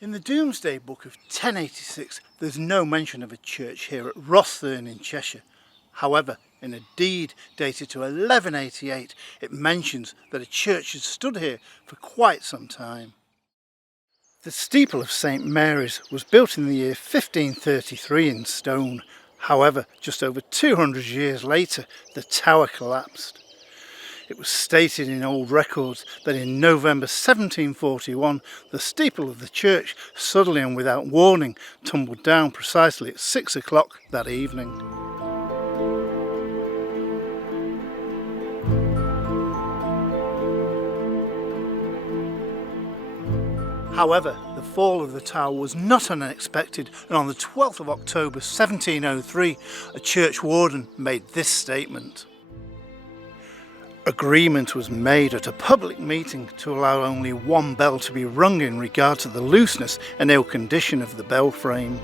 In the Domesday Book of 1086 there's no mention of a church here at Rosthern in Cheshire. However, in a deed dated to 1188 it mentions that a church had stood here for quite some time. The steeple of St Mary's was built in the year 1533 in stone. However, just over 200 years later the tower collapsed. It was stated in old records that in November 1741 the steeple of the church suddenly and without warning tumbled down precisely at 6 o'clock that evening. However, the fall of the tower was not unexpected, and on the 12th of October 1703 a church warden made this statement. Agreement was made at a public meeting to allow only one bell to be rung in regard to the looseness and ill condition of the bell frame.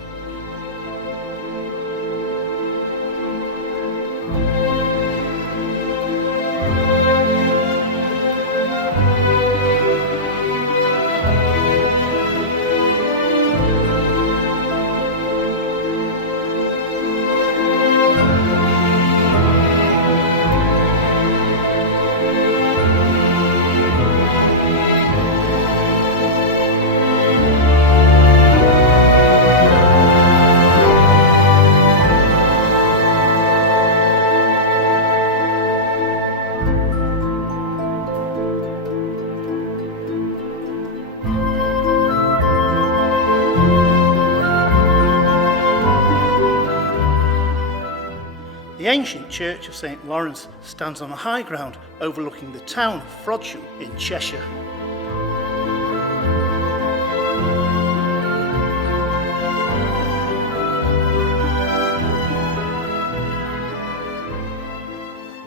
The ancient church of St Lawrence stands on a high ground overlooking the town of Frodsham in Cheshire.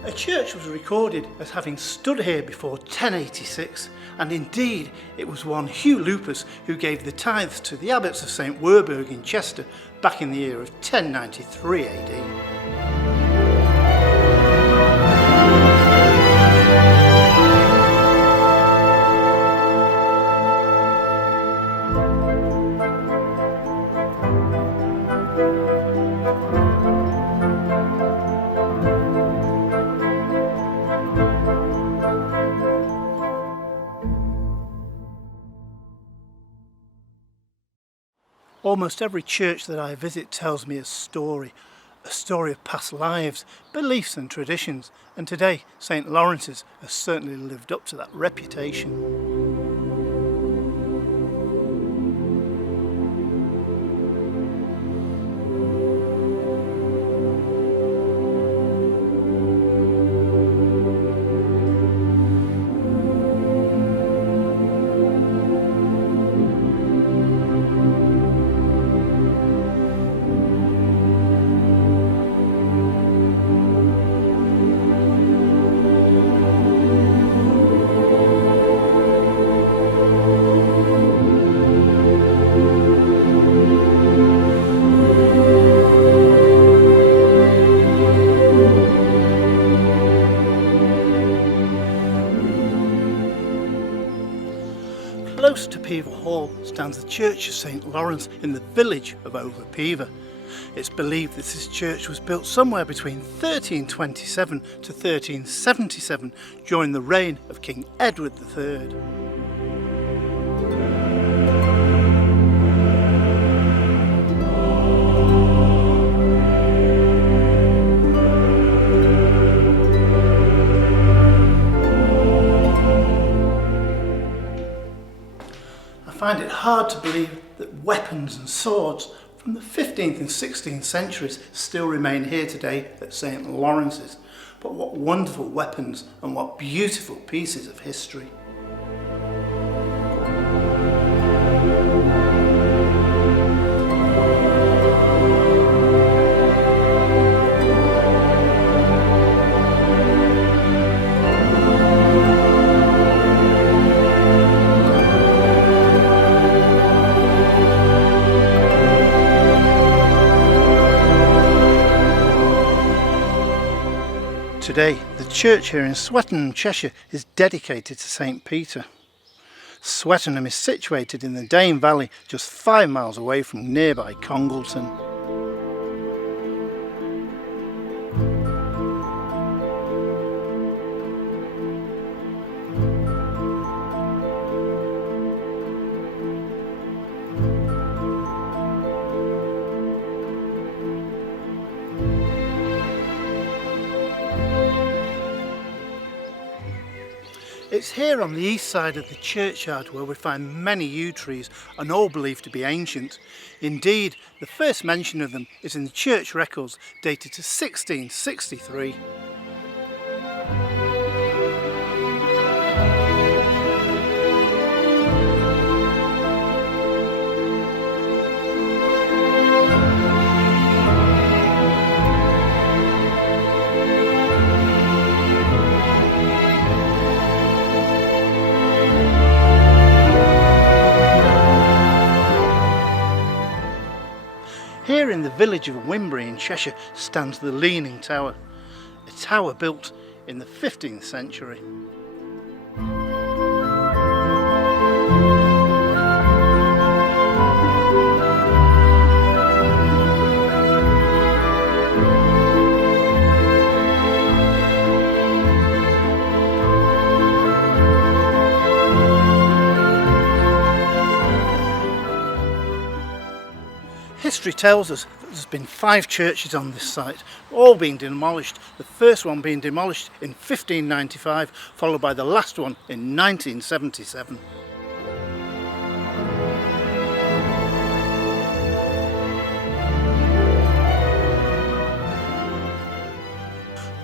A church was recorded as having stood here before 1086, and indeed it was one Hugh Lupus who gave the tithes to the abbots of St Werburgh in Chester back in the year of 1093 AD. Almost every church that I visit tells me a story of past lives, beliefs and traditions, and today St Lawrence's has certainly lived up to that reputation. Close to Pever Hall stands the Church of St Lawrence in the village of Overpever. It's believed that this church was built somewhere between 1327 to 1377 during the reign of King Edward III. I find it hard to believe that weapons and swords from the 15th and 16th centuries still remain here today at St Lawrence's. But what wonderful weapons and what beautiful pieces of history. Today, the church here in Swettenham, Cheshire is dedicated to St Peter. Swettenham is situated in the Dane Valley, just 5 miles away from nearby Congleton. It's here on the east side of the churchyard where we find many yew trees and all believed to be ancient. Indeed, the first mention of them is in the church records dated to 1663. Here in the village of Wimbury in Cheshire stands the Leaning Tower, a tower built in the 15th century. History tells us that there's been 5 churches on this site, all being demolished, the first one being demolished in 1595, followed by the last one in 1977.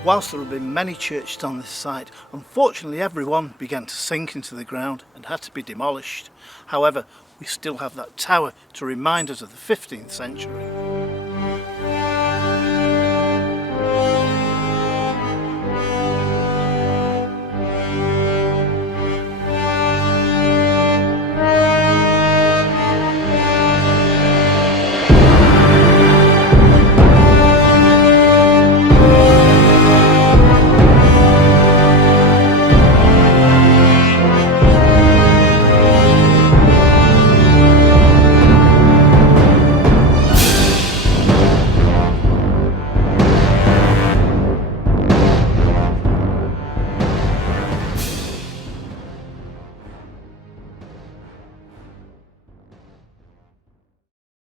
Whilst there have been many churches on this site, unfortunately every one began to sink into the ground and had to be demolished. However, we still have that tower to remind us of the 15th century.